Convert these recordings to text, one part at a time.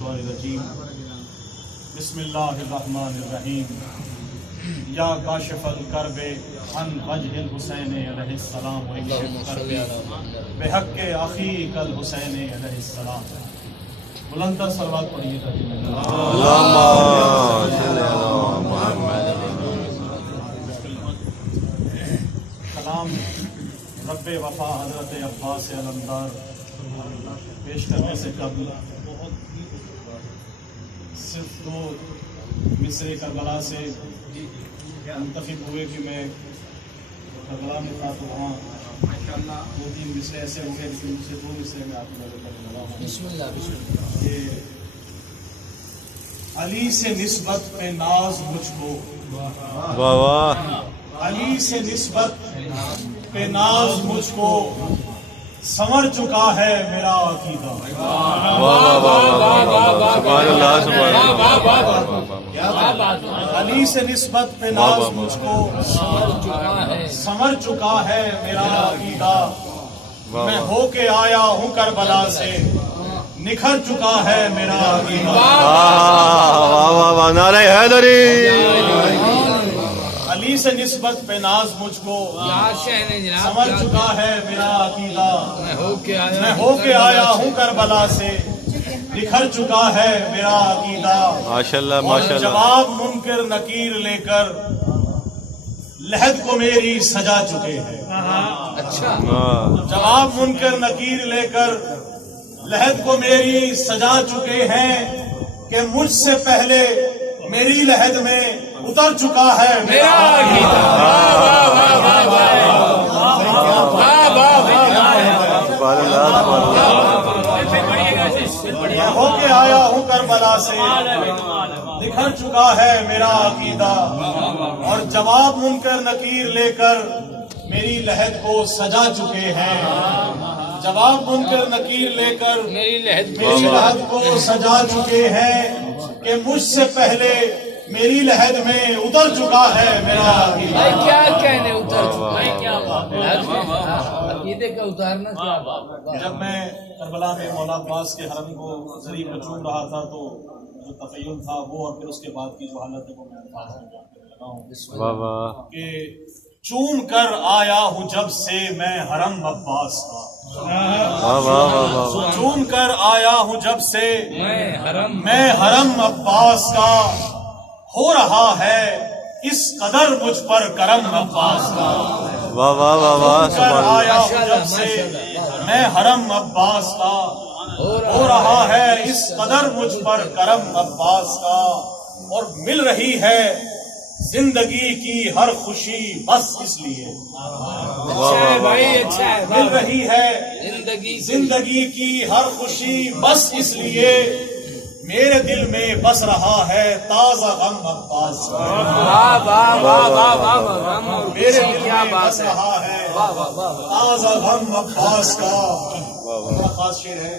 الشیطان الرجیم بسم اللہ الرحمن الرحیم یا کاشف الکرب عن وجہ الحسین علیہ السلام واکشف کربی بحق اخیک الحسین علیہ السلام. بلندر صلوات پڑھیے کلام رب وفا حضرت عباس علمدار پیش کرنے سے قبل صرف دو مصرے کربلا سے منتخب ہوئے کہ میں کربلا میں تھا تو وہاں دو تین مصرے ایسے ہو گئے لیکن مجھے دو مصرے میں آپ کو بسم اللہ کہ علی سے نسبت پہ ناز مجھ کو علی سے نسبت پہ ناز مجھ کو سمر چکا ہے میرا عقیدہ. علی سے نسبت پہ ناز مجھ کو سمر چکا ہے میرا عقیدہ. میں ہو کے آیا ہوں کربلا سے نکھر چکا ہے میرا عقیدہ. نعرہ حیدری. علی سے نسبت پہ ناز مجھ کو سمجھ چکا ہے میرا عقیدہ. میں ہو کے آیا ہوں کربلا سے نکھر چکا ہے میرا عقیدہ. ماشاءاللہ ماشاءاللہ. جواب منکر نکیر لے کر لحد کو میری سجا چکے ہیں. جواب منکر نکیر لے کر لحد کو میری سجا چکے ہیں کہ مجھ سے پہلے میری لحد میں اتر چکا ہے میرا عقیدہ. ہو کے آیا ہوں کربلا سے نکھر چکا ہے میرا عقیدہ. اور جواب منکر نکیر لے کر میری لحد کو سجا چکے ہیں. جواب منکر نکیر لے کر میری لحد کو سجا چکے ہیں کہ مجھ سے پہلے میری لحد میں اتر چکا ہے میرا عقیدہ. کیا کہنے اتر چکا ہے؟ کیا بات ہے عقیدے کا اتارنا. کیا بات. جب میں کربلا میں مولا عباس کے حرم کو ذریعے میں چوم رہا تھا تو جو تخیل تھا وہ اور پھر اس کے بعد کی جو حالت ہے وہ میں الفاظ میں بیان کرنے لگا ہوں کہ چوم کر آیا ہوں جب سے میں حرم عباس کا. چوم کر آیا ہوں جب سے میں حرم عباس کا. ہو رہا ہے اس قدر مجھ پر کرم عباس کا. آیا ہوں جب سے میں حرم عباس کا. ہو رہا ہے اس قدر مجھ پر کرم عباس کا. اور مل رہی ہے زندگی کی ہر خوشی بس اس لیے. مل رہی ہے زندگی کی ہر خوشی بس اس لیے. میرے دل میں بس رہا ہے تازہ غم عباس کا. میرے دل میں بس رہا ہے تازہ غم عباس کا. بڑا خاص شعر ہے.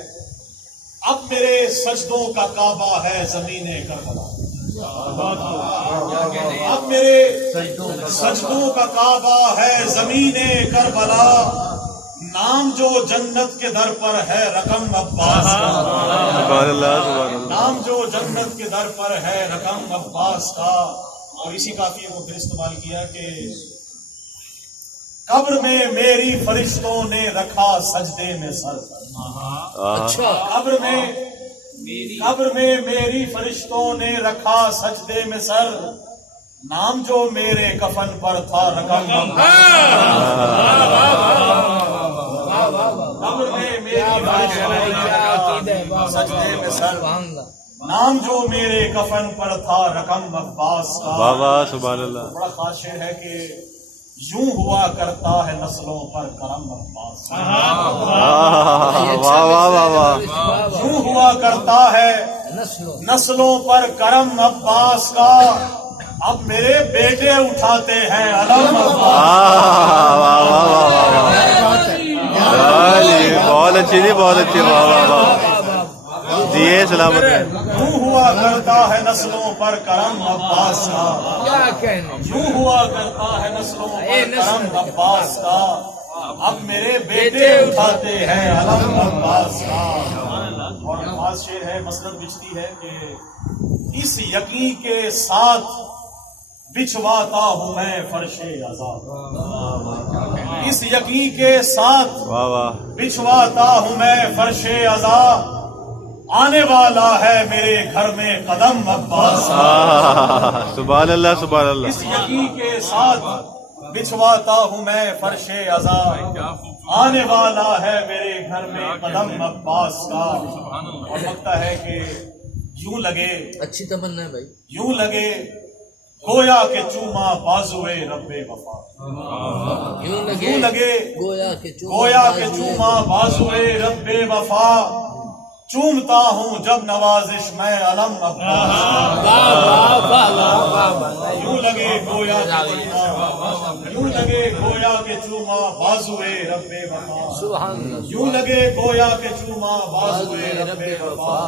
اب میرے سجدوں کا کعبہ ہے زمین کربلا. اب میرے سجدوں کا کعبہ ہے زمین کربلا. نام جو جنت کے در پر ہے رقم عباس کا. نام جو جنت کے در پر ہے رقم عباس کا. اور اسی قافیے کو پھر استعمال کیا کہ قبر میں میری فرشتوں نے رکھا سجدے میں سر. قبر میں میری فرشتوں نے رکھا سجدے میں سر. نام جو میرے کفن پر تھا رقم قبر میں میری فرشتوں نے رکھا سجدے میں سر. نام جو میرے کفن پر تھا رقم عباس کا. بڑا خاص شعر ہے کہ یوں ہوا کرتا ہے نسلوں پر کرم عباس. یوں ہوا کرتا ہے نسلوں پر کرم عباس کا. اب میرے بیٹے اٹھاتے ہیں علم عباس. بہت اچھی تھی بہت اچھی. جی سلامت ہے. یوں ہوا کرتا ہے نسلوں پر کرم عباس کا. یوں ہوا کرتا ہے نسلوں پر کرم عباس کا. اب میرے بیٹے اٹھاتے ہیں علم عباس کا. اور خاص شعر ہے، مسند بچتی ہے کہ اس یقین کے ساتھ بچھواتا ہوں میں فرش عذاب، اس یقین کے ساتھ واہ واہ بچھواتا ہوں میں فرش عذاب، آنے والا ہے میرے گھر میں قدم عباس، سبحان اللہ سبحان اللہ. اس یقین کے ساتھ بچھواتا ہوں میں فرش عذاب، آنے والا ہے میرے گھر میں قدم عباس کا. اور لگتا ہے کہ یوں لگے، اچھی تمنا ہے بھائی. یوں لگے گویا کہ چوما بازوئے رب وفا، یوں یوں لگے گویا کہ چوما بازوئے رب وفا، چومتا ہوں جب نوازش میں علم عباس، یوں لگے گویا کہ چوما بازوئے رب وفا، یوں لگے گویا کہ چوما بازوئے رب وفا،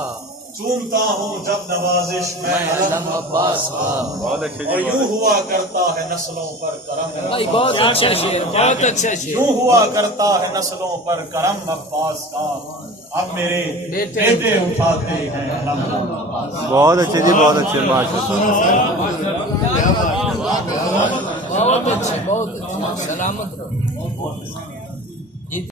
چومتا ہوں جب نوازش میں علم عباس کا. بہت اچھے اور جی. یوں ہوا کرتا ہے نسلوں پر کرم، بھائی بہت اچھا شعر، بہت اچھا شعر. یوں ہوا کرتا ہے نسلوں پر کرم عباس کا، اب میرے بیٹے اٹھاتے ہیں علم عباس. بہت اچھے جی بہت اچھے ماشاء اللہ. بہت اچھے، بہت اچھے. سلامت رہو.